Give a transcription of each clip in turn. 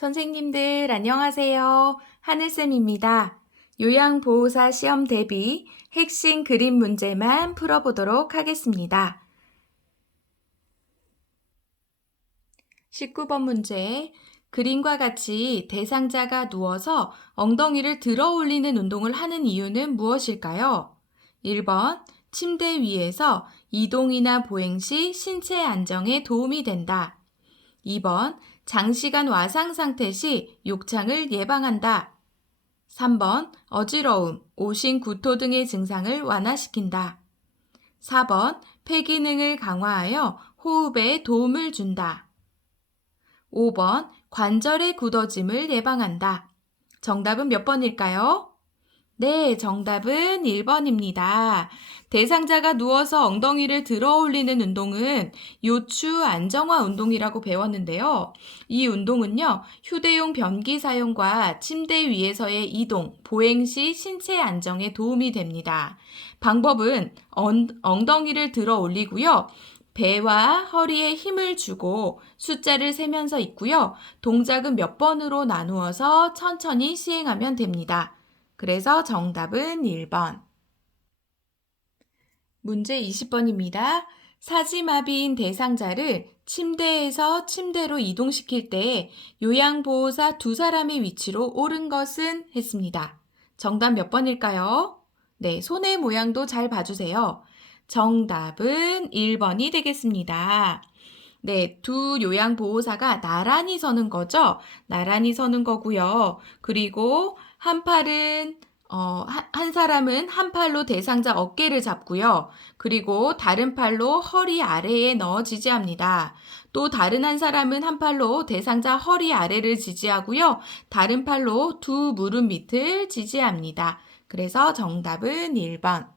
선생님들 안녕하세요. 하늘쌤입니다. 요양보호사 시험 대비 핵심 그림 문제만 풀어보도록 하겠습니다. 19번 문제. 그림과 같이 대상자가 누워서 엉덩이를 들어 올리는 운동을 하는 이유는 무엇일까요? 1번, 침대 위에서 이동이나 보행 시 신체 안정에 도움이 된다. 2번, 장시간 와상 상태 시 욕창을 예방한다. 3번, 어지러움, 오심, 구토 등의 증상을 완화시킨다. 4번, 폐 기능을 강화하여 호흡에 도움을 준다. 5번, 관절의 굳어짐을 예방한다. 정답은 몇 번일까요? 네, 정답은 1번입니다. 대상자가 누워서 엉덩이를 들어 올리는 운동은 요추 안정화 운동이라고 배웠는데요. 이 운동은요, 휴대용 변기 사용과 침대 위에서의 이동, 보행 시 신체 안정에 도움이 됩니다. 방법은 엉덩이를 들어 올리고요. 배와 허리에 힘을 주고 숫자를 세면서 있고요. 동작은 몇 번으로 나누어서 천천히 시행하면 됩니다. 그래서 정답은 1번. 문제 20번입니다. 사지마비인 대상자를 침대에서 침대로 이동시킬 때 요양보호사 두 사람의 위치로 옳은 것은 했습니다. 정답 몇 번일까요? 네, 손의 모양도 잘 봐주세요. 정답은 1번이 되겠습니다. 네, 두 요양보호사가 나란히 서는 거죠? 나란히 서는 거고요. 그리고 한 사람은 한 팔로 대상자 어깨를 잡고요. 그리고 다른 팔로 허리 아래에 넣어 지지합니다. 또 다른 한 사람은 한 팔로 대상자 허리 아래를 지지하고요. 다른 팔로 두 무릎 밑을 지지합니다. 그래서 정답은 1번.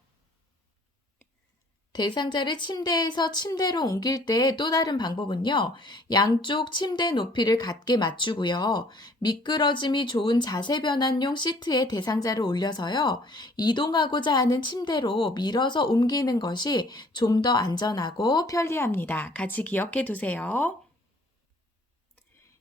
대상자를 침대에서 침대로 옮길 때 또 다른 방법은요. 양쪽 침대 높이를 같게 맞추고요. 미끄러짐이 좋은 자세 변환용 시트에 대상자를 올려서요. 이동하고자 하는 침대로 밀어서 옮기는 것이 좀 더 안전하고 편리합니다. 같이 기억해 두세요.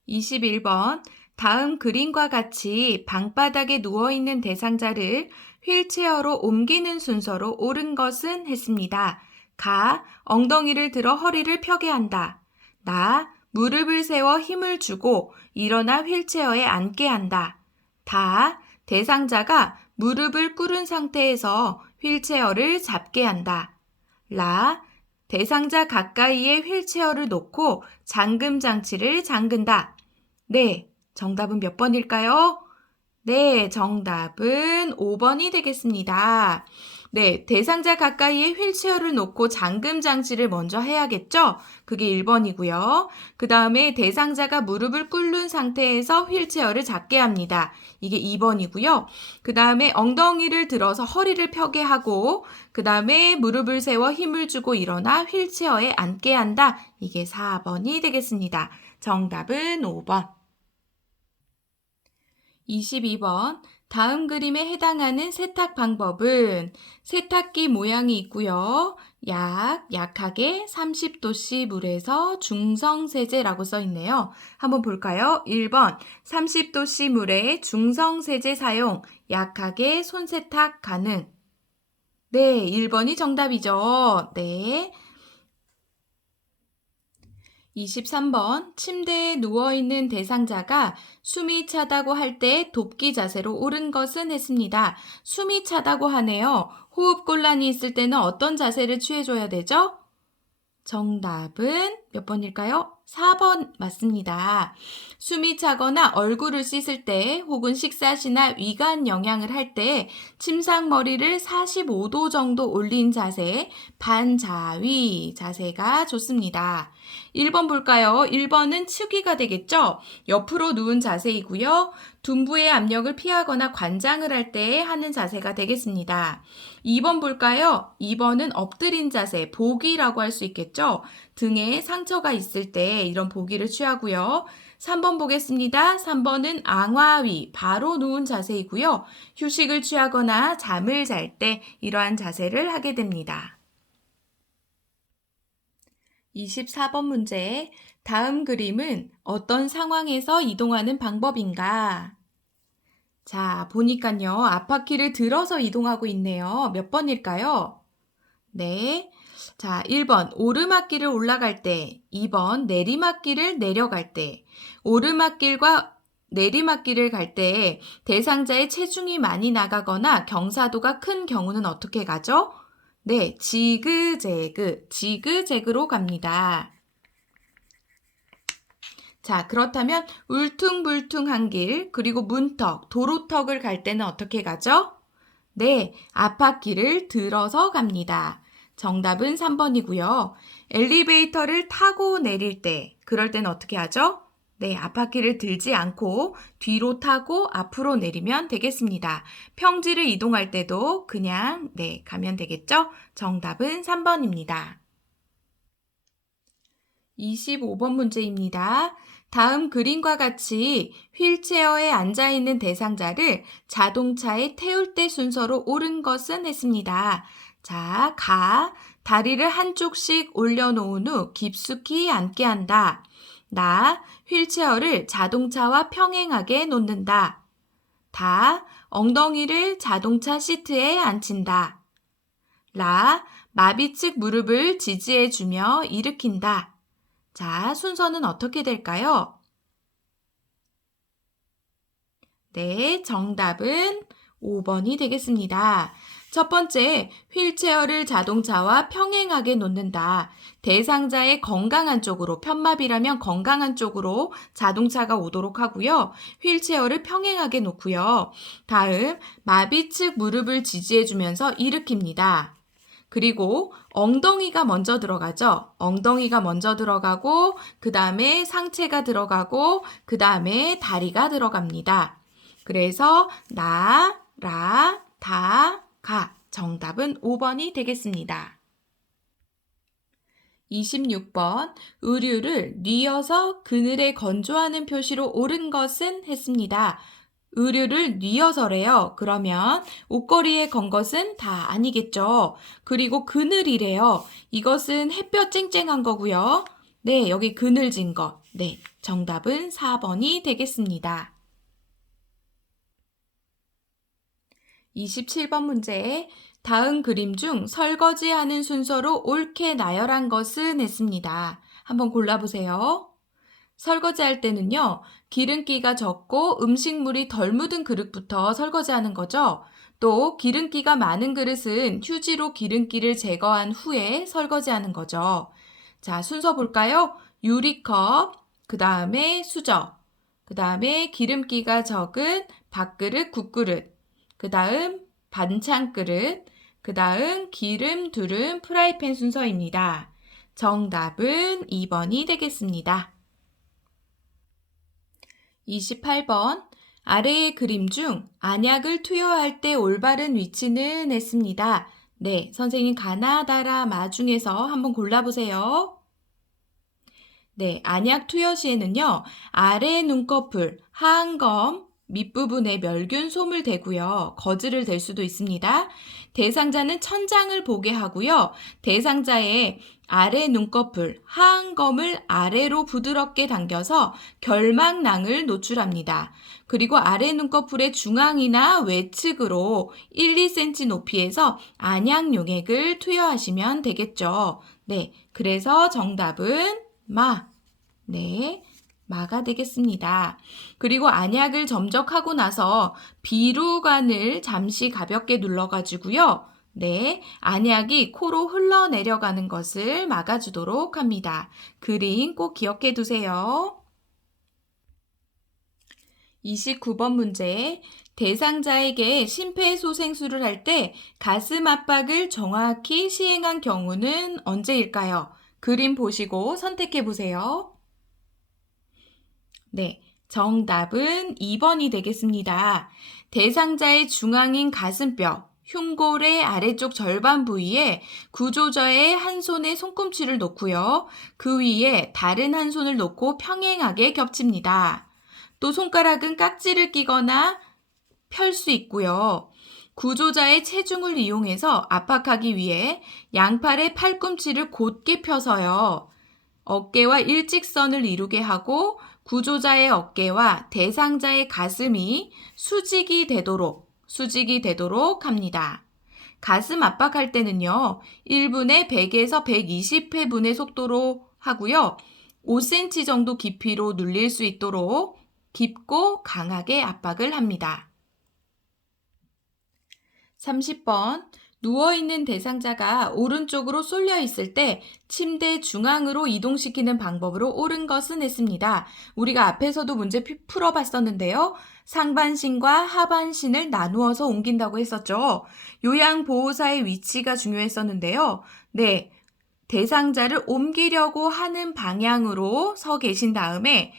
21번. 다음 그림과 같이 방바닥에 누워있는 대상자를 휠체어로 옮기는 순서로 옳은 것은 했습니다. 가, 엉덩이를 들어 허리를 펴게 한다. 나, 무릎을 세워 힘을 주고 일어나 휠체어에 앉게 한다. 다, 대상자가 무릎을 꿇은 상태에서 휠체어를 잡게 한다. 라, 대상자 가까이에 휠체어를 놓고 잠금 장치를 잠근다. 네, 정답은 몇 번일까요? 네, 정답은 5번이 되겠습니다. 네, 대상자 가까이에 휠체어를 놓고 잠금 장치를 먼저 해야겠죠? 그게 1번이고요. 그 다음에 대상자가 무릎을 꿇는 상태에서 휠체어를 잡게 합니다. 이게 2번이고요. 그 다음에 엉덩이를 들어서 허리를 펴게 하고 그 다음에 무릎을 세워 힘을 주고 일어나 휠체어에 앉게 한다. 이게 4번이 되겠습니다. 정답은 5번. 22번. 다음 그림에 해당하는 세탁 방법은 세탁기 모양이 있고요. 약하게 30도씨 물에서 중성세제라고 써 있네요. 한번 볼까요? 1번 30도씨 물에 중성세제 사용, 약하게 손세탁 가능. 네, 1번이 정답이죠. 네. 23번. 침대에 누워있는 대상자가 숨이 차다고 할 때 돕기 자세로 옳은 것은 했습니다. 숨이 차다고 하네요. 호흡곤란이 있을 때는 어떤 자세를 취해줘야 되죠? 정답은 몇 번일까요? 4번 맞습니다. 숨이 차거나 얼굴을 씻을 때 혹은 식사 시나 위관 영양을 할 때 침상머리를 45도 정도 올린 자세, 반자위 자세가 좋습니다. 1번 볼까요? 1번은 측위가 되겠죠? 옆으로 누운 자세이고요. 둔부의 압력을 피하거나 관장을 할 때 하는 자세가 되겠습니다. 2번 볼까요? 2번은 엎드린 자세, 보기라고 할 수 있겠죠? 등에 상처가 있을 때 이런 보기를 취하고요. 3번 보겠습니다. 3번은 앙화위, 바로 누운 자세이고요. 휴식을 취하거나 잠을 잘 때 이러한 자세를 하게 됩니다. 24번 문제. 다음 그림은 어떤 상황에서 이동하는 방법인가? 자, 보니까요. 앞바퀴를 들어서 이동하고 있네요. 몇 번일까요? 네. 자, 1번 오르막길을 올라갈 때, 2번 내리막길을 내려갈 때. 오르막길과 내리막길을 갈 때 대상자의 체중이 많이 나가거나 경사도가 큰 경우는 어떻게 가죠? 네, 지그재그로 갑니다. 자, 그렇다면 울퉁불퉁한 길, 그리고 문턱, 도로턱을 갈 때는 어떻게 가죠? 네, 앞바퀴를 들어서 갑니다. 정답은 3번이고요. 엘리베이터를 타고 내릴 때, 그럴 때는 어떻게 하죠? 네, 앞바퀴를 들지 않고 뒤로 타고 앞으로 내리면 되겠습니다. 평지를 이동할 때도 그냥 가면 되겠죠? 정답은 3번입니다. 25번 문제입니다. 다음 그림과 같이 휠체어에 앉아있는 대상자를 자동차에 태울 때 순서로 옳은 것은 했습니다. 자, 다리를 한쪽씩 올려놓은 후 깊숙이 앉게 한다. 휠체어를 자동차와 평행하게 놓는다. 엉덩이를 자동차 시트에 앉힌다. 마비 측 무릎을 지지해주며 일으킨다. 자, 순서는 어떻게 될까요? 네, 정답은 5번이 되겠습니다. 첫 번째, 휠체어를 자동차와 평행하게 놓는다. 대상자의 건강한 쪽으로, 편마비라면 건강한 쪽으로 자동차가 오도록 하고요. 휠체어를 평행하게 놓고요. 다음, 마비 측 무릎을 지지해주면서 일으킵니다. 그리고 엉덩이가 먼저 들어가죠. 엉덩이가 먼저 들어가고 그 다음에 상체가 들어가고 그 다음에 다리가 들어갑니다. 그래서 가. 정답은 5번이 되겠습니다. 26번 의류를 뉘어서 그늘에 건조하는 표시로 옳은 것은 했습니다. 의류를 뉘어서래요. 그러면 옷걸이에 건 것은 다 아니겠죠. 그리고 그늘이래요. 이것은 햇볕 쨍쨍한 거고요. 네, 여기 그늘진 것. 네, 정답은 4번이 되겠습니다. 27번 문제. 다음 그림 중 설거지하는 순서로 옳게 나열한 것은 했습니다. 한번 골라보세요. 설거지할 때는요, 기름기가 적고 음식물이 덜 묻은 그릇부터 설거지하는 거죠. 또 기름기가 많은 그릇은 휴지로 기름기를 제거한 후에 설거지하는 거죠. 자, 순서 볼까요? 유리컵, 그 다음에 수저, 그 다음에 기름기가 적은 밥그릇, 국그릇, 그 다음 반찬그릇, 그 다음 기름 두른 프라이팬 순서입니다. 정답은 2번이 되겠습니다. 28번 아래의 그림 중 안약을 투여할 때 올바른 위치는 했습니다. 네, 선생님 가나다라 마 중에서 한번 골라보세요. 네, 안약 투여 시에는요. 아래 눈꺼풀, 하안검, 밑부분에 멸균 솜을 대고요. 거즈를 댈 수도 있습니다. 대상자는 천장을 보게 하고요. 대상자의 아래 눈꺼풀, 하안검을 아래로 부드럽게 당겨서 결막낭을 노출합니다. 그리고 아래 눈꺼풀의 중앙이나 외측으로 1, 2cm 높이에서 안약 용액을 투여하시면 되겠죠. 네, 그래서 정답은 네, 마가 되겠습니다. 그리고 안약을 점적하고 나서 비루관을 잠시 가볍게 눌러가지고요. 네, 안약이 코로 흘러내려가는 것을 막아주도록 합니다. 그림 꼭 기억해 두세요. 29번 문제. 대상자에게 심폐소생술을 할 때 가슴 압박을 정확히 시행한 경우는 언제일까요? 그림 보시고 선택해 보세요. 네, 정답은 2번이 되겠습니다. 대상자의 중앙인 가슴뼈, 흉골의 아래쪽 절반 부위에 구조자의 한 손에 손꿈치를 놓고요. 그 위에 다른 한 손을 놓고 평행하게 겹칩니다. 또 손가락은 깍지를 끼거나 펼 수 있고요. 구조자의 체중을 이용해서 압박하기 위해 양팔의 팔꿈치를 곧게 펴서요. 어깨와 일직선을 이루게 하고 구조자의 어깨와 대상자의 가슴이 수직이 되도록 합니다. 가슴 압박할 때는요, 1분에 100에서 120회분의 속도로 하고요, 5cm 정도 깊이로 눌릴 수 있도록 깊고 강하게 압박을 합니다. 30번. 누워있는 대상자가 오른쪽으로 쏠려 있을 때 침대 중앙으로 이동시키는 방법으로 옳은 것은 했습니다. 우리가 앞에서도 문제 풀어봤었는데요. 상반신과 하반신을 나누어서 옮긴다고 했었죠. 요양보호사의 위치가 중요했었는데요. 네, 대상자를 옮기려고 하는 방향으로 서 계신 다음에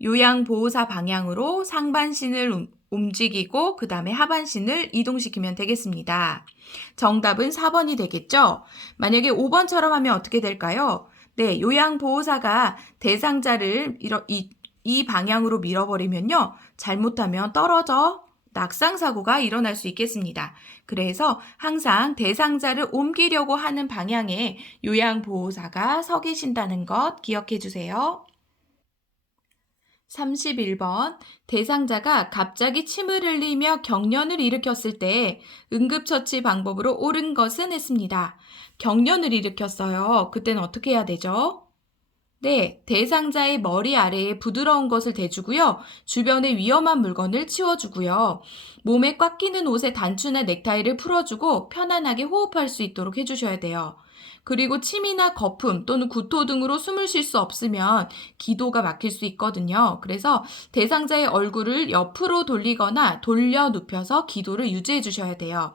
요양보호사 방향으로 상반신을 움직이고 그 다음에 하반신을 이동시키면 되겠습니다. 정답은 4번이 되겠죠? 만약에 5번처럼 하면 어떻게 될까요? 네, 요양보호사가 대상자를 이 방향으로 밀어버리면요, 잘못하면 떨어져 낙상사고가 일어날 수 있겠습니다. 그래서 항상 대상자를 옮기려고 하는 방향에 요양보호사가 서 계신다는 것 기억해 주세요. 31번. 대상자가 갑자기 침을 흘리며 경련을 일으켰을 때 응급처치 방법으로 옳은 것은 했습니다. 경련을 일으켰어요. 그때는 어떻게 해야 되죠? 네, 대상자의 머리 아래에 부드러운 것을 대주고요. 주변에 위험한 물건을 치워주고요. 몸에 꽉 끼는 옷의 단추나 넥타이를 풀어주고 편안하게 호흡할 수 있도록 해주셔야 돼요. 그리고 침이나 거품 또는 구토 등으로 숨을 쉴 수 없으면 기도가 막힐 수 있거든요. 그래서 대상자의 얼굴을 옆으로 돌리거나 돌려 눕혀서 기도를 유지해 주셔야 돼요.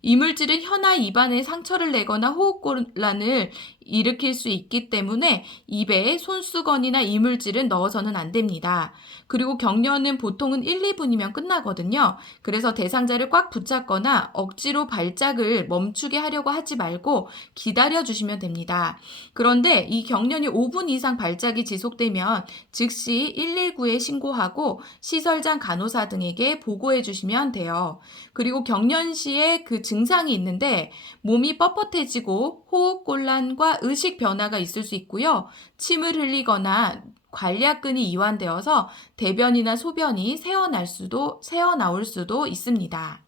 이물질은 혀나 입안에 상처를 내거나 호흡곤란을 일으킬 수 있기 때문에 입에 손수건이나 이물질은 넣어서는 안 됩니다. 그리고 경련은 보통은 1, 2분이면 끝나거든요. 그래서 대상자를 꽉 붙잡거나 억지로 발작을 멈추게 하려고 하지 말고 기다려 주시면 됩니다. 그런데 이 경련이 5분 이상 발작이 지속되면 즉시 119에 신고하고 시설장 간호사 등에게 보고해 주시면 돼요. 그리고 경련 시에 그 증상이 있는데 몸이 뻣뻣해지고 호흡곤란과 의식 변화가 있을 수 있고요. 침을 흘리거나 관략근이 이완되어서 대변이나 소변이 새어나올 수도 있습니다.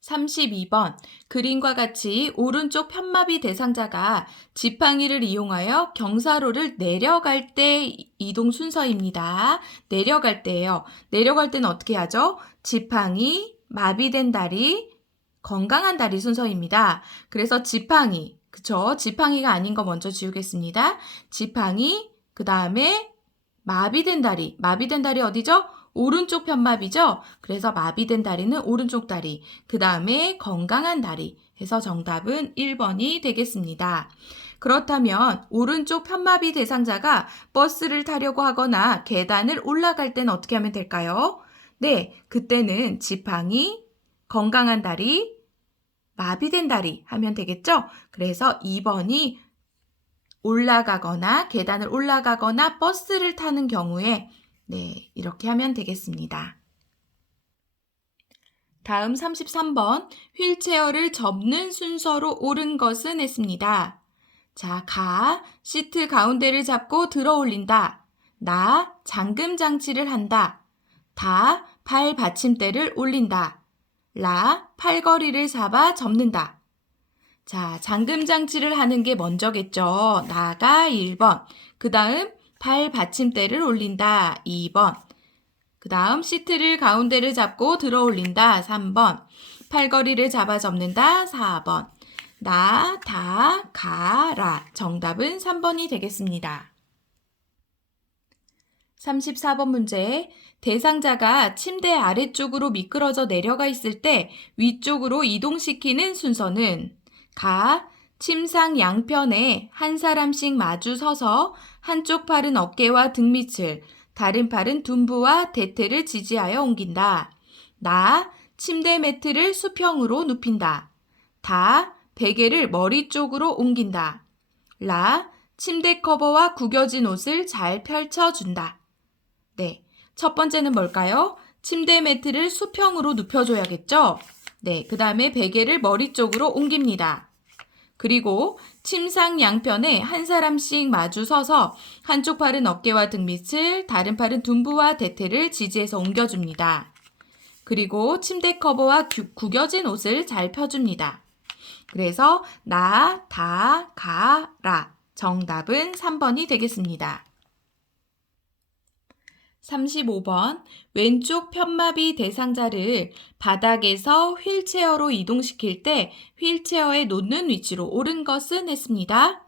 32번. 그림과 같이 오른쪽 편마비 대상자가 지팡이를 이용하여 경사로를 내려갈 때 이동 순서입니다. 내려갈 때예요. 내려갈 때는 어떻게 하죠? 지팡이, 마비된 다리, 건강한 다리 순서입니다. 그래서 지팡이, 그쵸? 지팡이가 아닌 거 먼저 지우겠습니다. 지팡이, 그 다음에 마비된 다리. 마비된 다리 어디죠? 오른쪽 편마비죠? 그래서 마비된 다리는 오른쪽 다리. 그 다음에 건강한 다리. 해서 정답은 1번이 되겠습니다. 그렇다면 오른쪽 편마비 대상자가 버스를 타려고 하거나 계단을 올라갈 때는 어떻게 하면 될까요? 네, 그때는 지팡이, 건강한 다리, 마비된 다리 하면 되겠죠? 그래서 2번이 올라가거나 계단을 올라가거나 버스를 타는 경우에 네, 이렇게 하면 되겠습니다. 다음 33번. 휠체어를 접는 순서로 옳은 것은 했습니다. 자, 가, 시트 가운데를 잡고 들어 올린다. 나, 잠금 장치를 한다. 다, 발 받침대를 올린다. 라, 팔걸이를 잡아 접는다. 자, 잠금 장치를 하는 게 먼저겠죠. 나가 1번. 그 다음 발 받침대를 올린다. 2번. 그 다음 시트를 가운데를 잡고 들어 올린다. 3번. 팔걸이를 잡아 접는다. 4번. 나, 다, 가, 라. 정답은 3번이 되겠습니다. 34번 문제. 대상자가 침대 아래쪽으로 미끄러져 내려가 있을 때 위쪽으로 이동시키는 순서는 가, 침상 양편에 한 사람씩 마주 서서 한쪽 팔은 어깨와 등 밑을, 다른 팔은 둔부와 대퇴를 지지하여 옮긴다. 나, 침대 매트를 수평으로 눕힌다. 다, 베개를 머리 쪽으로 옮긴다. 라, 침대 커버와 구겨진 옷을 잘 펼쳐준다. 네, 첫 번째는 뭘까요? 침대 매트를 수평으로 눕혀줘야겠죠? 네, 그 다음에 베개를 머리 쪽으로 옮깁니다. 그리고 침상 양편에 한 사람씩 마주 서서 한쪽 팔은 어깨와 등 밑을, 다른 팔은 둔부와 대퇴를 지지해서 옮겨줍니다. 그리고 침대 커버와 구겨진 옷을 잘 펴줍니다. 그래서 나, 다, 가, 라. 정답은 3번이 되겠습니다. 35번 왼쪽 편마비 대상자를 바닥에서 휠체어로 이동시킬 때 휠체어에 놓는 위치로 옳은 것은 했습니다.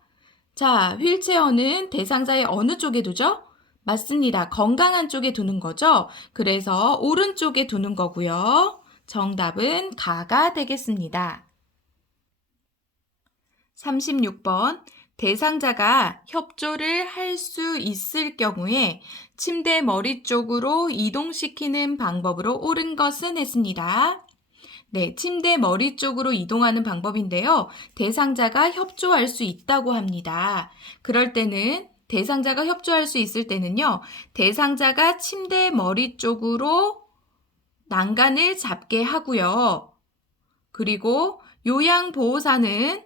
자, 휠체어는 대상자의 어느 쪽에 두죠? 맞습니다. 건강한 쪽에 두는 거죠? 그래서 오른쪽에 두는 거고요. 정답은 가가 되겠습니다. 36번 대상자가 협조를 할 수 있을 경우에 침대 머리 쪽으로 이동시키는 방법으로 옳은 것은 했습니다. 네, 침대 머리 쪽으로 이동하는 방법인데요. 대상자가 협조할 수 있다고 합니다. 그럴 때는 대상자가 협조할 수 있을 때는요. 대상자가 침대 머리 쪽으로 난간을 잡게 하고요. 그리고 요양보호사는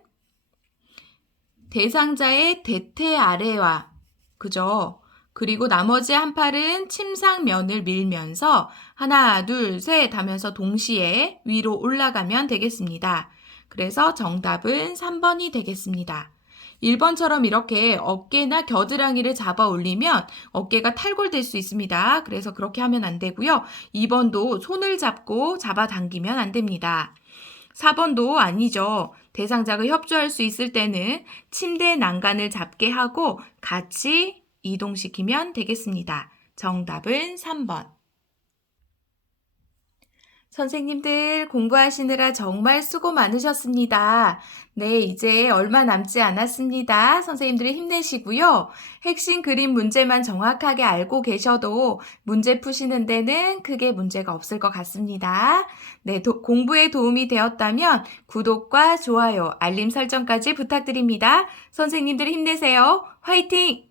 대상자의 대퇴 아래와 그죠? 그리고 나머지 한 팔은 침상면을 밀면서 하나, 둘, 셋 하면서 동시에 위로 올라가면 되겠습니다. 그래서 정답은 3번이 되겠습니다. 1번처럼 이렇게 어깨나 겨드랑이를 잡아 올리면 어깨가 탈골될 수 있습니다. 그래서 그렇게 하면 안 되고요. 2번도 손을 잡고 잡아당기면 안 됩니다. 4번도 아니죠. 대상자가 협조할 수 있을 때는 침대 난간을 잡게 하고 같이 이동시키면 되겠습니다. 정답은 3번. 선생님들 공부하시느라 정말 수고 많으셨습니다. 네, 이제 얼마 남지 않았습니다. 선생님들이 힘내시고요. 핵심 그림 문제만 정확하게 알고 계셔도 문제 푸시는 데는 크게 문제가 없을 것 같습니다. 네, 공부에 도움이 되었다면 구독과 좋아요, 알림 설정까지 부탁드립니다. 선생님들 힘내세요. 화이팅!